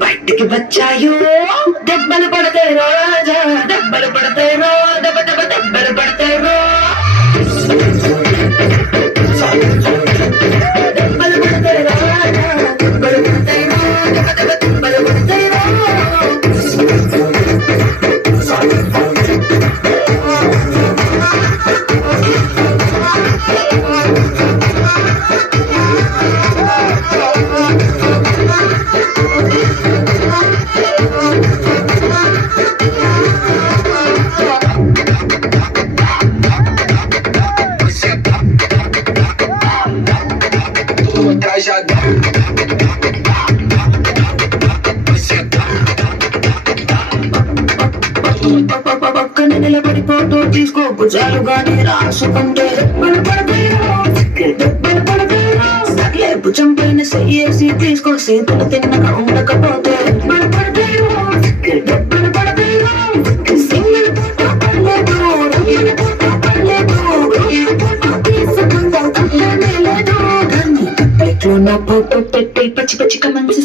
బయటికి వచ్చాయో దెబ్బలు పడతాయి రాజా దెబ్బలు పడతాయి చాలు గాని రాసుకుంటే చంపైన సయ్యేసి తీసుకొసి తన తిన్నగా ఉండకపోతే పచ్చి పచ్చిగా మంచి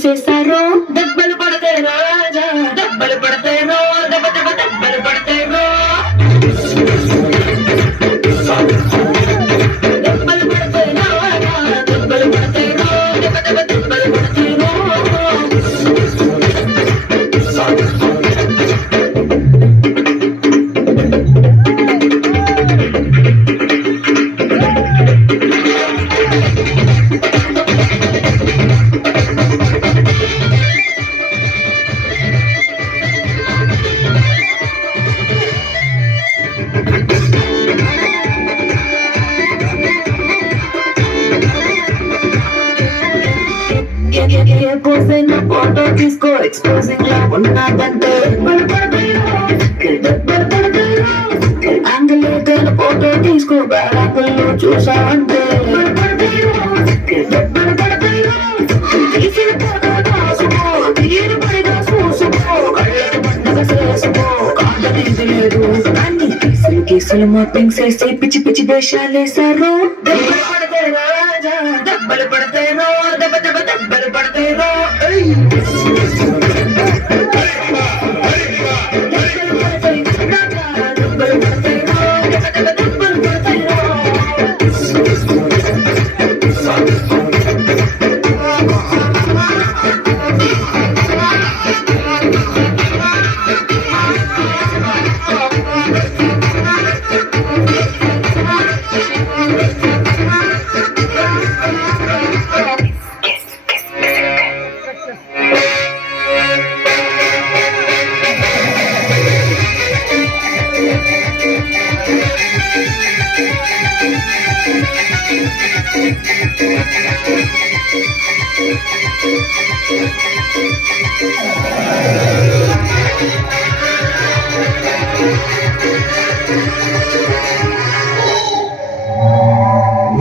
ఎక్స్పోజింగ్ లా ఉన్నాదంటే యాంగిల్ ఏదైనా ఫోటో తీసుకో బ్యారాకుల్లో చూసావంటే కేసులు మోపింగ్ చేసి పిచ్చి పిచ్చి దేశాలు దెబ్బలు రాజా దెబ్బలు పడతాయి Thank you.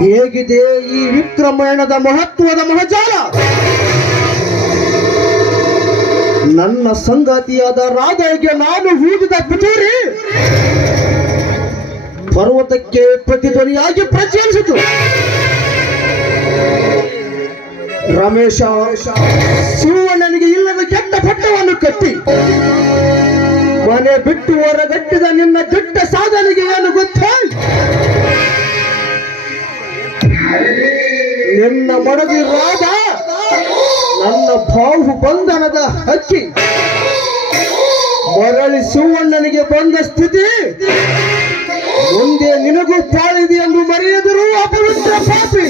ಹೇಗಿದೆ ಈ ವಿಕ್ರಮಣದ ಮಹತ್ವದ ಮಹಜಾಲ? ನನ್ನ ಸಂಗಾತಿಯಾದ ರಾಧೆಗೆ ನಾನು ಹೂಡಿದ ಪಿತೂರಿ. ಪರ್ವತಕ್ಕೆ ಪ್ರತಿಧ್ವನಿಯಾಗಿ ಪ್ರಚಲಿಸಿತು. ರಮೇಶ, ಸುವರ್ಣನಿಗೆ ಇಲ್ಲದ ಕೆಟ್ಟ ಪಟ್ಟವನ್ನು ಕಟ್ಟಿ. ಮನೆ ಬಿಟ್ಟು ಹೊರಗಟ್ಟಿದ ನಿನ್ನ ಕೆಟ್ಟ ಸಾಧನೆಗೆ ಏನು ಗೊತ್ತೇ. ನಿನ್ನ ಮಡದಿ ರಾಜ, ನನ್ನ ಬಾಹು ಬಂಧನದ ಹಕ್ಕಿ. ಮರಳಿ ಸುವಣ್ಣನಿಗೆ ಬಂದ ಸ್ಥಿತಿ, ಮುಂದೆ ನಿನಗೂ ಪಾಳಿದೆ ಎಂದು ಮರೆಯದರು ಅಪವಿತ್ರ ಪಾಪಿ.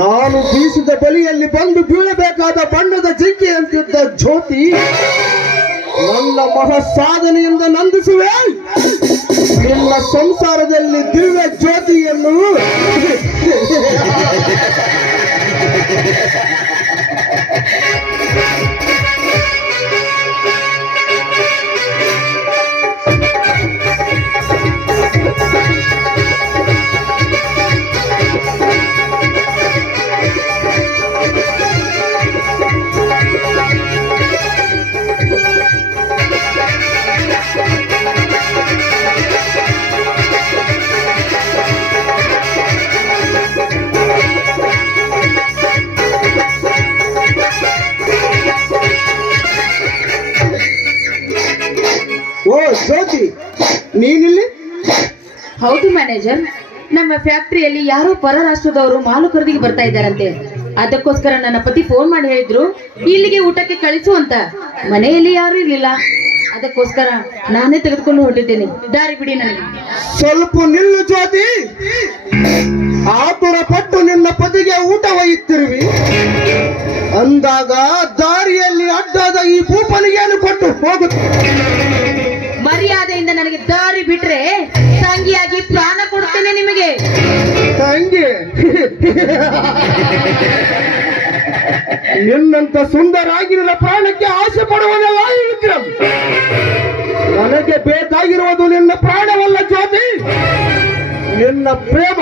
ನಾನು ಬೀಸಿದ ಬಲಿಯಲ್ಲಿ ಬಂದು ಬೀಳಬೇಕಾದ ಬಣ್ಣದ ಜಿಂಕೆ ಅಂತಿದ್ದ ಜ್ಯೋತಿ ನನ್ನ ಮಹಾ ಸಾಧನೆಯಿಂದ ನಂದಿಸುವೆ. ನಿನ್ನ ಸಂಸಾರದಲ್ಲಿ ದಿವ್ಯ ಜ್ಯೋತಿಯನ್ನು ಹೌದು ಮ್ಯಾನೇಜರ್ ನಮ್ಮ ಫ್ಯಾಕ್ಟ್ರಿಯಲ್ಲಿ ಯಾರೋ ಪರ ರಾಷ್ಟ್ರದವರು ಮಾಲು ಖರೀದಿಗೆ ಬರ್ತಾ ಇದ್ದಾರಂತೆ. ಅದಕ್ಕೋಸ್ಕರ ನನ್ನ ಪತಿ ಫೋನ್ ಮಾಡಿ ಹೇಳಿದ್ರು ಇಲ್ಲಿಗೆ ಊಟಕ್ಕೆ ಕಳಿಸು ಅಂತ. ಮನೆಯಲ್ಲಿ ಯಾರು ಇರಲಿಲ್ಲ. ಅದಕ್ಕೋಸ್ಕರ ನಾನೇ ತೆಗೆದುಕೊಂಡು ಹೊರಟಿದ್ದೇನೆ. ದಾರಿ ಬಿಡಿ ನನಗೆ. ಸ್ವಲ್ಪ ನಿಲ್ಲು ಜ್ಯೋತಿ. ಆತುರ ಪಟ್ಟು ನಿನ್ನ ಪತಿಗೆ ಊಟ ಒಯ್ಯುತ್ತಿರುವಿ. ಅಂದಾಗ ದಾರಿಯಲ್ಲಿ ಅಡ್ಡಾದ ಈ ಭೂಪನಿಗೆ ಕೊಟ್ಟು ಹೋಗುತ್ತೆ ಮರ್ಯಾದೆಯಿಂದ ನನಗೆ ದಾರಿ ಬಿಟ್ರೆ ತಂಗಿಯಾಗಿ ಪ್ರಾಣ ಕೊಡ್ತೇನೆ ನಿಮಗೆ. ತಂಗಿ. ನಿನ್ನಂತ ಸುಂದರಾಗಿರುವ ಪ್ರಾಣಕ್ಕೆ ಆಸೆ ಪಡುವುದಲ್ಲ ವಿಕ್ರಮ್. ನನಗೆ ಬೇಕಾಗಿರುವುದು ನಿನ್ನ ಪ್ರಾಣವಲ್ಲ ಜ್ಯೋತಿ. ನಿನ್ನ ಪ್ರೇಮ.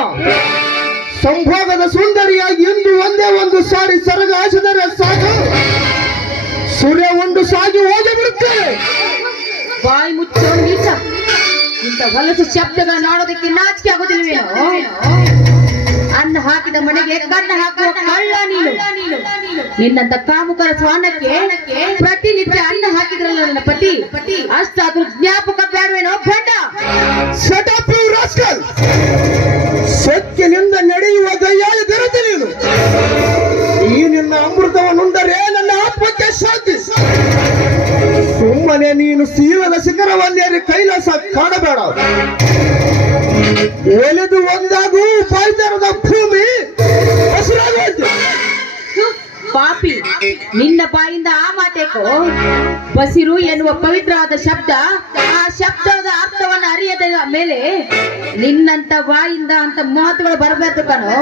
ಸಂಭೋಗದ ಸುಂದರಿಯಾಗಿ ಎಂದು ಒಂದೇ ಒಂದು ಸಾರಿ ಸರಗ ಹಾಸಿದರೆ ಸಾಕು. ಸೂರ್ಯ ಒಂದು ಸಾಗಿ ಹೋಗಿಬಿಡುತ್ತೆ ಬಾಯಿ ಮುಚ್ಚೋ ನೀಚ ಇಂಥ ಹೊಲಸು ಶಬ್ದಗಳನ್ನು ಆಡೋದಕ್ಕೆ ನಾಚಿಕೆ ಆಗೋದಿಲ್ಲ ಅನ್ನ ಹಾಕಿದ ಮನೆಗೆ ಕಣ್ಣ ಹಾಕುವ ಕಳ್ಳ ನೀನು. ನಿನ್ನಂತ ಕಾಮುಕರ ಸ್ವಾನಕ್ಕೆ ಪ್ರತಿನಿತ್ಯ ಅನ್ನ ಹಾಕಿದ್ರಲ್ಲ ನನ್ನ ಪತಿ. ಅಷ್ಟಾದ್ರೂ ಜ್ಞಾಪಕ ಬೇಡವೇನೋ ಬೇಡ. ಸತ್ಯನಿಂದ ನಡೆಯುವ ಗೈಯಾಳಿ ಬೆರೆತ ನೀನು. ಈ ನಿನ್ನ ಅಮೃತವನ್ನುಂಡರೆ ನನ್ನ ಆತ್ಮಕ್ಕೆ ಶಾಂತಿ. ಸುಮ್ಮನೆ ನೀನು ಸೀಲದ ಶಿಖರವನ್ನೇರಿ ಒಲೆದು ಒಂದಾಗೂ ಪಾಯ್ತರದ ಭೂಮಿ ಪಾಪಿ, ನಿನ್ನ ಬಾಯಿಂದ ಆ ಮಾತೇಕೋ ಬಸಿರು ಎನ್ನುವ ಪವಿತ್ರವಾದ ಶಬ್ದ, ಆ ಶಬ್ದದ ಅರ್ಥವನ್ನು ಅರಿಯದ ಮೇಲೆ ನಿನ್ನಂತ ಬಾಯಿಂದ ಅಂತ ಮಾತುಗಳು ಬರಬಾರ್ದು ಕಣೋ.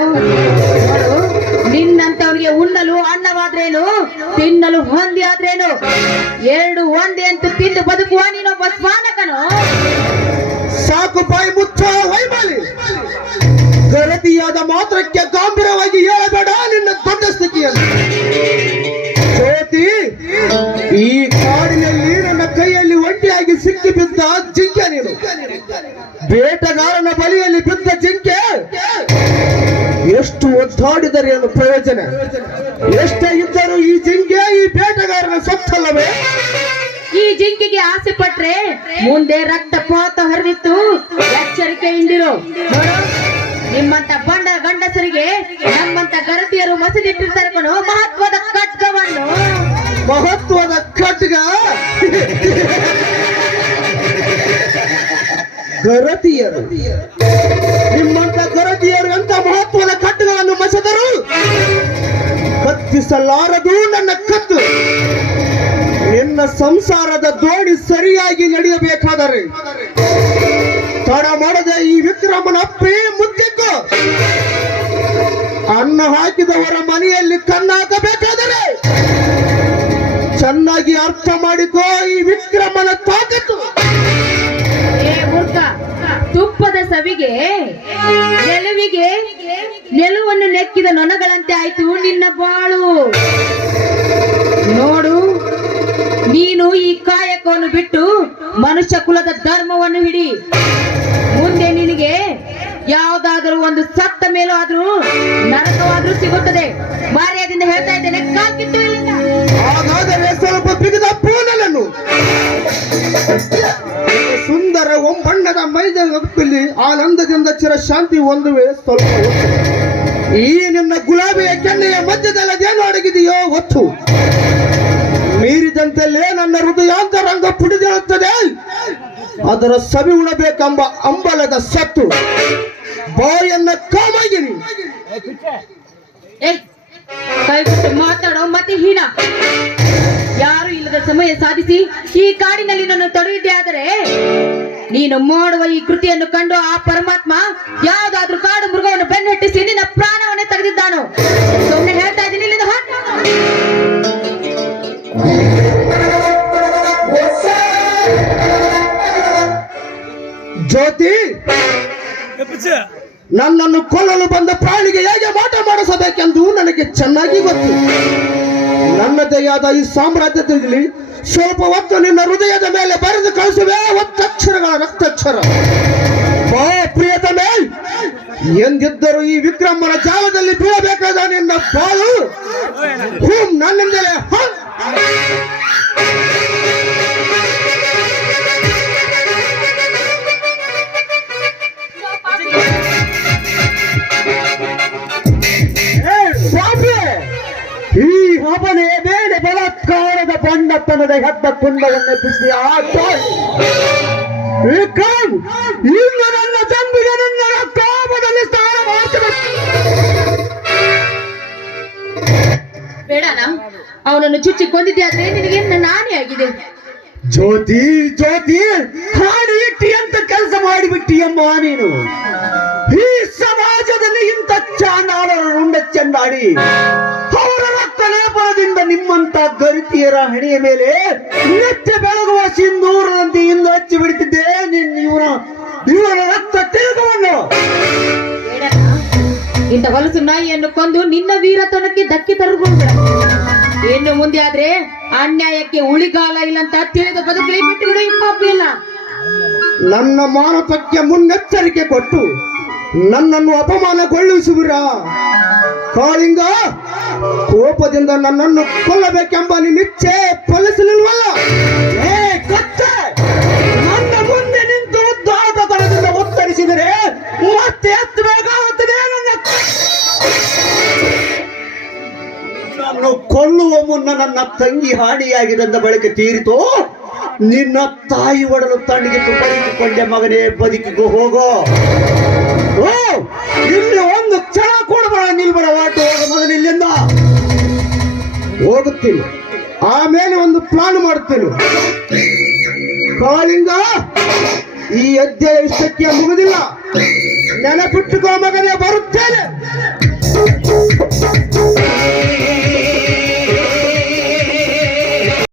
ನಿನ್ನಂತವರಿಗೆ ಉಣ್ಣಲು ಅನ್ನವಾದ್ರೇನು, ತಿನ್ನಲು ಹೊಂದಿ ಆದ್ರೇನು? ಎರಡು ಒಂದೇ ಅಂತ ತಿಂದು ಬದುಕುವ ನೀನೊಬ್ಬ ಸ್ವಾನಕನು ಸಾಕು ಬಾಯಿ ಮುಚ್ಚ ವೈಮಾಲಿ. ಗರತಿಯಾದ ಮಾತ್ರಕ್ಕೆ ಗಾಂಭೀರವಾಗಿ ಹೇಳಬೇಡ ನಿನ್ನ ದೊಡ್ಡ ಸ್ಥಿತಿಯನ್ನು ಈ ಕಾಡಿನಲ್ಲಿ ನನ್ನ ಕೈಯಲ್ಲಿ ಒಂಟಿಯಾಗಿ ಸಿಕ್ಕಿ ಬಿದ್ದ ಜಿಂಕೆ ನೀನು. ಬೇಟಗಾರನ ಬಲಿಯಲ್ಲಿ ಬಿದ್ದ ಜಿಂಕೆ. ಎಷ್ಟು ಒದ್ದಾಡಿದರೇನು ಪ್ರಯೋಜನ? ಎಷ್ಟೇ ಇದ್ದರೂ ಈ ಜಿಂಕೆ ಈ ಬೇಟಗಾರನ ಸೊತ್ತಲ್ಲವೇ? ಈ ಜಿಂಕೆಗೆ ಆಸೆ ಪಟ್ರೆ ಮುಂದೆ ರಕ್ತಪಾತ ಹರಿದಿತ್ತು. ಎಚ್ಚರಿಕೆ ಇಂದಿರು. ನಿಮ್ಮಂತ ಬಂಡ ಗಂಡಸರಿಗೆ ನಮ್ಮಂತ ಗರತಿಯರು ಮಸದಿಟ್ಟಿರ್ತಾರೆ ಮಹತ್ವದ ಖಡ್ಗವನ್ನು. ಮಹತ್ವದ ಖಡ್ಗ? ಗರತಿಯರು. ನಿಮ್ಮಂತ ಗರತಿಯರು ಅಂತ ಮಹತ್ವದ ಕಟ್ಟುಗಳನ್ನು ಮಸದರು? ಕತ್ತಿಸಲಾರದು ನನ್ನ ಕತ್ತು. ನಿನ್ನ ಸಂಸಾರದ ದೋಣಿ ಸರಿಯಾಗಿ ನಡೆಯಬೇಕಾದರೆ ತಡ ಮಾಡದ ಈ ವಿಕ್ರಮನ ಅಪ್ಪೇ ಮುತ್ತಿಕ್ಕು ಅನ್ನ ಹಾಕಿದವರ ಮನೆಯಲ್ಲಿ ಕಣ್ಣಾಕಬೇಕಾದರೆ ಚೆನ್ನಾಗಿ ಅರ್ಥ ಮಾಡಿಕೋ ಈ ವಿಕ್ರಮನ ತಾಕತ್ತು. ತುಪ್ಪದ ಸವಿಗೆ ಗೆಲುವಿಗೆ ನೆಲುವನ್ನು ನೆಕ್ಕಿದ ನೊಣಗಳಂತೆ ಆಯ್ತು ನಿನ್ನ ಬಾಳು. ನೀನು ಈ ಕಾಯಕವನ್ನು ಬಿಟ್ಟು ಮನುಷ್ಯ ಕುಲದ ಧರ್ಮವನ್ನು ಹಿಡಿ ಮುಂದೆ ನಿನಗೆ ಯಾವುದಾದ್ರೂ ಒಂದು ಸತ್ತ ಮೇಲೂ ಆದ್ರೂ ನರಕವಾದ್ರೂ ಸಿಗುತ್ತದೆ. ಮಾರ್ಯದಿಂದ ಹೇಳ್ತಾ ಇದ್ದೇನೆ ಒಂಬಣ್ಣದ ಸ್ವಲ್ಪ ಬಿಗಿದ ಪೂನಲನ್ನು. ಸುಂದರ ಕಾಲದಿಂದ ಚಿರ ಶಾಂತಿ ಹೊಂದುವೆ ಸ್ವಲ್ಪ ಈ ನಿನ್ನ ಗುಲಾಬಿಯ ಕೆನ್ನೆಯ ಮಧ್ಯದಲ್ಲಿ ಅದೇನು ಅಡಗಿದೆಯೋ ಒತ್ತು ಮೀರಿದಂತೆಲ್ಲೇ ನನ್ನ ಹೃದಯಾಂತರಂಗ ಪುಡಿದಿರುತ್ತದೆ ಅದರ ಸವಿ ಉಣಬೇಕೆಂಬ ಅಂಬಲದ ಸತ್ತು ಬಾಯನ್ನ ಕಾಮಾಗಿರಿ. ಮಾತಾಡೋ ಮತ್ತೆ ಹೀನ. ಯಾರು ಇಲ್ಲದ ಸಮಯ ಸಾಧಿಸಿ ಈ ಕಾಡಿನಲ್ಲಿ ನನ್ನ ತೊಡಗಿದ್ದೆ ಆದರೆ ನೀನು ಮಾಡುವ ಈ ಕೃತಿಯನ್ನು ಕಂಡು ಆ ಪರಮಾತ್ಮ ಯಾವ್ದಾದ್ರೂ ಕಾಡು ಮೃಗವನ್ನು ಬೆನ್ನಟ್ಟಿಸಿ ನಿನ್ನ ಪ್ರಾಣವನ್ನೇ ತೆಗೆದಿದ್ದಾನು? ಸುಮ್ಮನೆ ಹೇಳ್ತಾ ಇದ್ದೀನಿ ಜ್ಯೋತಿ ನನ್ನನ್ನು ಕೊಲ್ಲಲು ಬಂದ ಪ್ರಾಣಿಗೆ ಹೇಗೆ ಮಾಟ ಮಾಡಿಸಬೇಕೆಂದು ನನಗೆ ಚೆನ್ನಾಗಿ ಗೊತ್ತು. ನನ್ನದೆಯಾದ ಈ ಸಾಮ್ರಾಜ್ಯದಲ್ಲಿ ಸ್ವಲ್ಪ ಹೊತ್ತು ನಿನ್ನ ಹೃದಯದ ಮೇಲೆ ಬರೆದು ಕಳಿಸುವೆ ಒತ್ತಕ್ಷರಗಳ ರಕ್ತಕ್ಷರ. ಪ್ರಿಯತಮೇ. ಎಂದಿದ್ದರೂ ಈ ವಿಕ್ರಮನ ಜಾಲದಲ್ಲಿ ಬೀಳಬೇಕಾದ ನಿನ್ನ ಹೆದ್ದ ಕುಂಡವನ್ನು ಬಿಸಿ ಇಂದು ನನ್ನ ತಂಬಿಗೆ ನಿನ್ನ ಕೋಪದಲ್ಲಿ ಸ್ಥಾನ ಬೇಡನ ಅವನನ್ನು ಚುಚ್ಚಿ ಕೊಂದಿದ್ದೆ ನಿನಗೆ ನನ್ನ ಹಾನಿ ಆಗಿದೆ. ಜ್ಯೋತಿ ಜ್ಯೋತಿ ಹಾಡಿ ಇಟ್ಟಿ ಅಂತ ಕೆಲಸ ಮಾಡಿಬಿಟ್ಟಿ ಎಂಬ ನೀನು ಈ ಸಮಾಜದಲ್ಲಿ ಇಂಥ ಚಾಂಡಾಲರ ಉಂಡ ಚೆನ್ನಾಡಿ ಅವರ ಲೇಪನದಿಂದ ನಿಮ್ಮಂತ ಗರಿತಿಯರ ಹಣೆಯ ಮೇಲೆ ನಿತ್ಯ ಬೆಳಗುವ ಸಿಂಧೂರದಂತೆ ಇಂದು ಹಚ್ಚಿ ಬಿಡುತ್ತಿದ್ದೆ ನಿನ್ನ ಇವನ ಇವನ ರಕ್ತ ತಿರುಗವನ್ನು. ಇಂಥ ಹೊಲಸು ನಾಯಿಯನ್ನು ಕೊಂದು ನಿನ್ನ ವೀರತನಕ್ಕೆ ಧಕ್ಕೆ ತರಬಹುದು ಇನ್ನು ಮುಂದೆ ಆದ್ರೆ ಅನ್ಯಾಯಕ್ಕೆ ಉಳಿಗಾಲ ಇಲ್ಲ ಅಂತ ತಿಳಿದ ಬದುಕಲಿ ಬಿಟ್ಟು ಬಿಡು ಇಲ್ಲ ನನ್ನ ಮಾನಸಕ್ಕೆ ಮುನ್ನೆಚ್ಚರಿಕೆ ಕೊಟ್ಟು ನನ್ನನ್ನು ಅಪಮಾನಗೊಳಿಸುವಿರಾ ಕಾಳಿಂಗ ಕೋಪದಿಂದ ನನ್ನನ್ನು ಕೊಲ್ಲಬೇಕೆಂಬ ನಿನ್ನಿಚ್ಛೆ ಫಲಿಸಲಿಲ್ವಲ್ಲ ಏ, ಕತ್ತೆ! ನನ್ನ ಮುಂದೆ ನಿಂತು ಉದ್ದಾಟ ತನದಿಂದ ಒತ್ತರಿಸಿದರೆ ಮತ್ತೆ ಎತ್ತಬೇಕಾಗುತ್ತದೆ ನನ್ನ ನಾನು ಕೊಲ್ಲುವ ಮುನ್ನ ನನ್ನ ತಂಗಿ ಹಾಡಿಯಾಗಿದ್ದ ಬಳಿಕ ತೀರಿತು? ನಿನ್ನ ತಾಯಿ ಒಡಲು ತಣ್ಣಗಿತ್ತು ಬದುಕಿಕೊಂಡೆ ಮಗನೇ, ಬದುಕಿಗೂ ಹೋಗೋ. ಓ ಇಲ್ಲಿ ಒಂದು ಕ್ಷಣ ಕೂಡ ಬೇಡ ನಿಲ್ಬೇಡ ವಾಟು, ಹೋಗ ಮೊದಲು ಇಲ್ಲಿಂದ. ಹೋಗುತ್ತೀನಿ. ಆಮೇಲೆ ಒಂದು ಪ್ಲಾನ್ ಮಾಡುತ್ತೇನೆ. ಕಾಳಿಂಗ, ಈ ಅಧ್ಯಾಯ ಇಷ್ಟಕ್ಕೆ ಮುಗುದಿಲ್ಲ. ನೆನಪಿಟ್ಟುಕೋ ಮಗನೇ, ಬರುತ್ತೇನೆ.